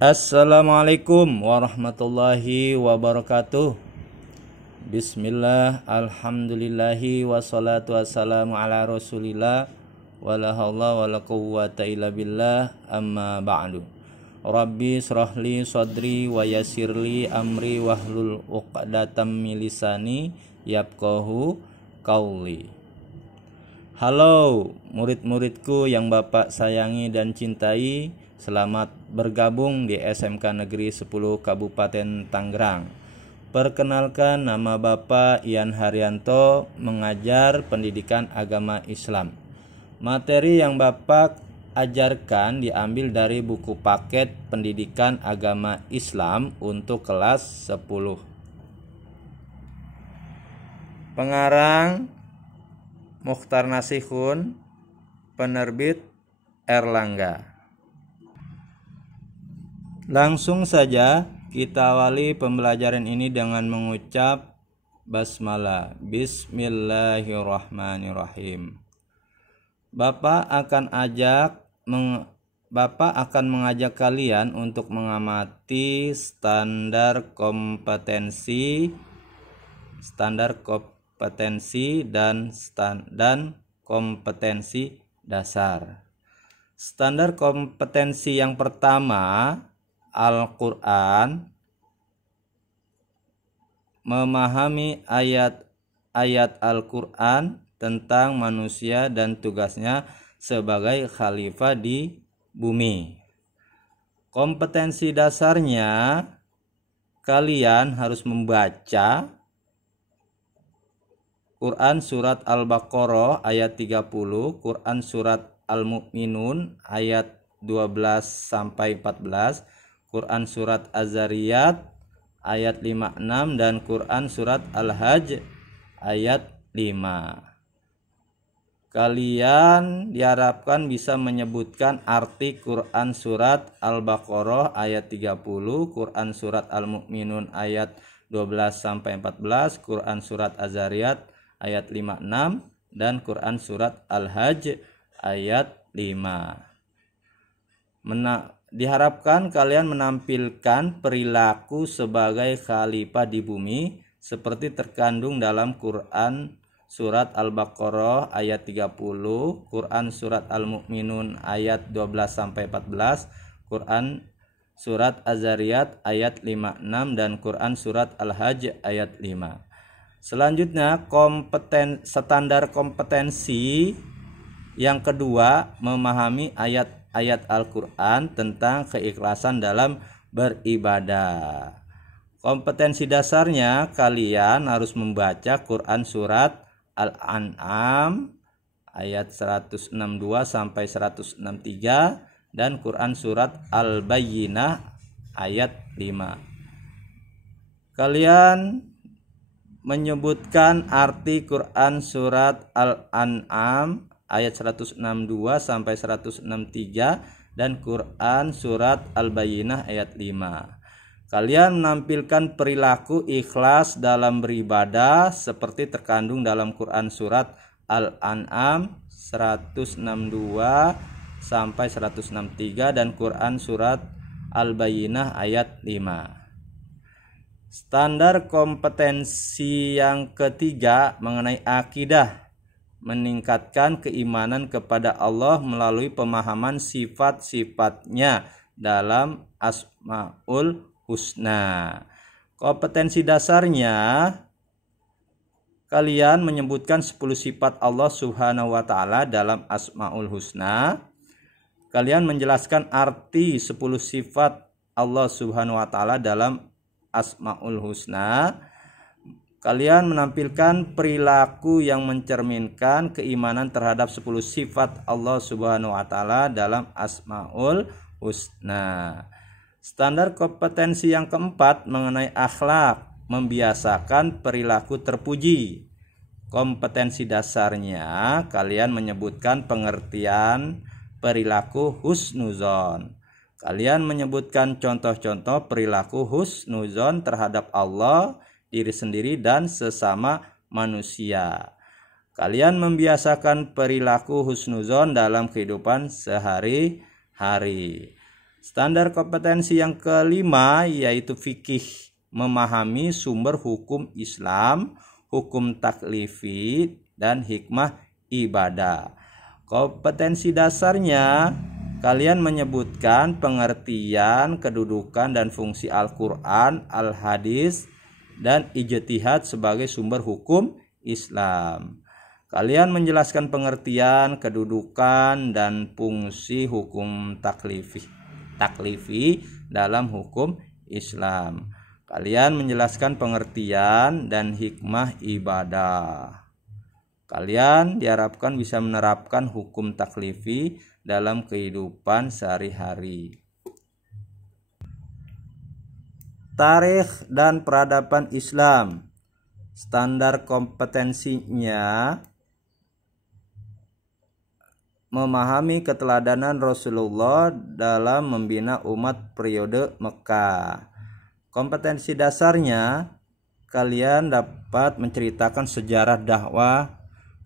Assalamualaikum warahmatullahi wabarakatuh. Bismillah, alhamdulillahi wassalatu wassalamu ala rasulillah wala haula wala quwwata illa billah, amma ba'du. Rabbi shrahli sadri wa yassirli amri wahlul 'uqdatam min lisani yafqahu qauli. Halo murid-muridku yang Bapak sayangi dan cintai, selamat bergabung di SMK Negeri 10 Kabupaten Tangerang. Perkenalkan, nama Bapak Ian Haryanto, mengajar pendidikan agama Islam. Materi yang Bapak ajarkan diambil dari buku paket pendidikan agama Islam untuk kelas 10. Pengarang Mukhtar Nasihun, penerbit Erlangga. Langsung saja kita awali pembelajaran ini dengan mengucap basmalah. Bismillahirrahmanirrahim. Bapak akan mengajak kalian untuk mengamati standar kompetensi dan kompetensi dasar. Standar kompetensi yang pertama, Al-Quran, memahami ayat-ayat Al-Quran tentang manusia dan tugasnya sebagai khalifah di bumi. Kompetensi dasarnya, kalian harus membaca Quran surat Al-Baqarah ayat 30, Quran surat Al-Mu'minun ayat 12 sampai 14, Quran surat Az-Zariyat ayat 56 dan Quran surat Al-Hajj ayat 5. Kalian diharapkan bisa menyebutkan arti Quran surat Al-Baqarah ayat 30, Quran surat Al-Mu'minun ayat 12 sampai 14, Quran surat Az-Zariyat ayat 56 dan Quran surat Al-Hajj ayat 5. Diharapkan kalian menampilkan perilaku sebagai khalifah di bumi seperti terkandung dalam Quran surat Al-Baqarah ayat 30, Quran surat Al-Mu'minun ayat 12 sampai 14, Quran surat Az-Zariyat ayat 56 dan Quran surat Al-Hajj ayat 5. Selanjutnya, standar kompetensi yang kedua, memahami ayat-ayat Al-Quran tentang keikhlasan dalam beribadah. Kompetensi dasarnya, kalian harus membaca Quran surat Al-An'am ayat 162 sampai 163 dan Quran surat Al-Bayyinah ayat 5. Kalian menyebutkan arti Quran surat Al-An'am ayat 162 sampai 163 dan Quran surat Al-Bayyinah ayat 5. Kalian menampilkan perilaku ikhlas dalam beribadah seperti terkandung dalam Quran surat Al-An'am 162 sampai 163 dan Quran surat Al-Bayyinah ayat 5. Standar kompetensi yang ketiga mengenai akidah, meningkatkan keimanan kepada Allah melalui pemahaman sifat-sifatnya dalam Asmaul Husna. Kompetensi dasarnya, kalian menyebutkan 10 sifat Allah Subhanahu wa Ta'ala dalam Asmaul Husna. Kalian menjelaskan arti 10 sifat Allah Subhanahu wa Ta'ala dalam Asmaul Husna. Kalian menampilkan perilaku yang mencerminkan keimanan terhadap 10 sifat Allah Subhanahu wa Ta'ala dalam Asmaul Husna. Standar kompetensi yang keempat mengenai akhlak, membiasakan perilaku terpuji. Kompetensi dasarnya, kalian menyebutkan pengertian perilaku husnuzon. Kalian menyebutkan contoh-contoh perilaku husnuzon terhadap Allah, diri sendiri dan sesama manusia. Kalian membiasakan perilaku husnuzon dalam kehidupan sehari-hari. Standar kompetensi yang kelima yaitu fikih, memahami sumber hukum Islam, hukum taklifi, dan hikmah ibadah. Kompetensi dasarnya, kalian menyebutkan pengertian, kedudukan, dan fungsi Al-Quran, Al-Hadis, dan ijtihad sebagai sumber hukum Islam. Kalian menjelaskan pengertian, kedudukan, dan fungsi hukum taklifi dalam hukum Islam. Kalian menjelaskan pengertian dan hikmah ibadah. Kalian diharapkan bisa menerapkan hukum taklifi dalam kehidupan sehari-hari. Tarikh dan peradaban Islam. Standar kompetensinya, memahami keteladanan Rasulullah dalam membina umat periode Mekah. Kompetensi dasarnya, kalian dapat menceritakan sejarah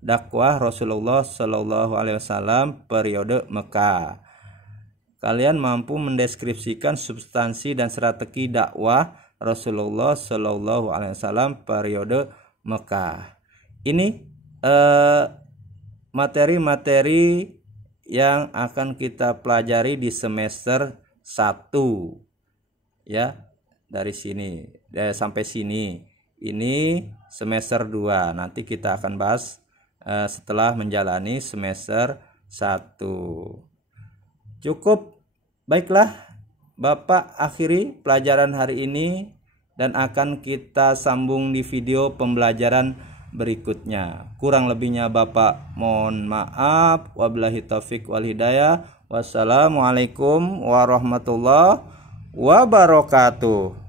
dakwah Rasulullah Shallallahu Alaihi Wasallam periode Mekah. Kalian mampu mendeskripsikan substansi dan strategi dakwah Rasulullah Shallallahu Alaihi Wasallam periode Mekah. Ini materi-materi yang akan kita pelajari di semester 1 ya, dari sini sampai sini. Ini semester 2. Nanti kita akan bahas setelah menjalani semester 1. Cukup. Baiklah, Bapak akhiri pelajaran hari ini dan akan kita sambung di video pembelajaran berikutnya. Kurang lebihnya Bapak mohon maaf. Wabillahi taufik wal hidayah. Wassalamualaikum warahmatullahi wabarakatuh.